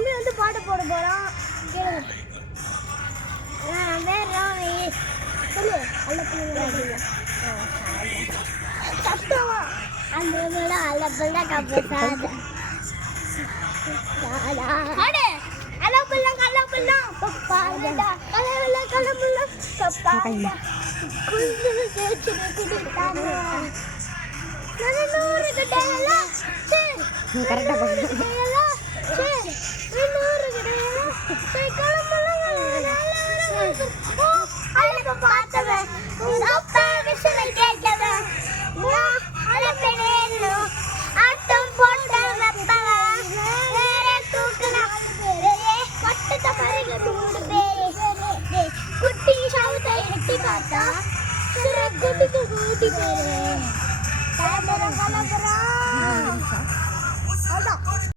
தம்பி வந்து பாட்டு போட போறான் கேளுங்க. சொல்லு அல்ல பிள்ளை சத்தமா அந்த பிள்ளை அல்ல பிள்ளை கப்பசாத அல்ல பிள்ளை கப்பாடா கலவல கலமுள்ள கப்பாடா குண்டு தேச்சு குடிட்டானா நான் நூறு கட்டல சே கரெக்ட்டா போடுங்க சே நூறு கட்டல சே கலமுள்ள ஓ அழகு பார்த்தவே